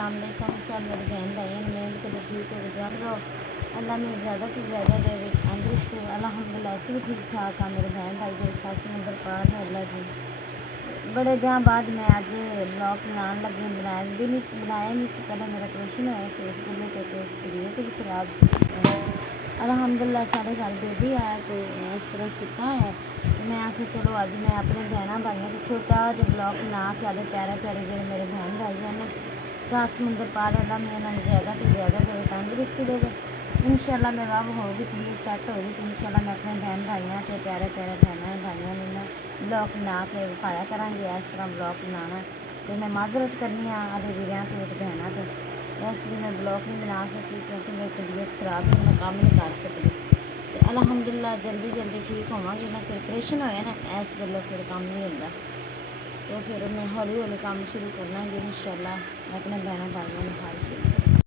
अस्सलाम वालेकुम सब मेरी बहन भाइयों ने मेहनत कर ठीक हो गुजार लो अल्लाह ने ज़्यादा से ज़्यादा दे तंदुरुस्त अल्हम्दुलिल्लाह सब ठीक ठाक हाँ मेरे बहन भाई के साथ नंबर पार है अल्लाह जी। बड़े दिन बाद मैं आज ब्लॉग बनाने लगी बनाया भी नहीं बनाया नहीं सी पहले मेरा ऑपरेशन होया सी इस गले तो तबीयत भी खराब सी अल्हम्दुलिल्लाह साढ़े घर बेबी आया तो इस तरह सुता है तो मैं आखिर चलो अज मैं अपने बहन भाइयों को छोटा जो ब्लॉग बना के आदे प्यारे प्यारे जो मेरे बहन भाई हैं सात समुंदर पार अल्लाह मैं उन्होंने ज़्यादा तो ज़्यादा दे तंदुरुस्ती दे इंशाल्लाह मैं वह होगी थोड़ी सैट होगी तो इंशाल्लाह मैं अपने बहन भाइयों के प्यारे प्यारे बहनों भाइयों ने ना ब्लॉग बना के विखाया करांगी इस तरह ब्लॉग बनाना तो मैं माजरत करनी आधे वीरिया तो एक बहना तो इसलिए मैं ब्लॉग नहीं बना सकती क्योंकि मेरी तबीयत खराब है मैं काम नहीं कर सकती तो अल्हम्दुलिल्लाह जल्दी जल्दी ठीक होवांगी ना फिर ऑपरेशन होया ना इस गलों फिर काम नहीं होता तो फिर मैं हौली हौली काम शुरू करना इंशाल्लाह मैं अपने बहनों भाइयों ने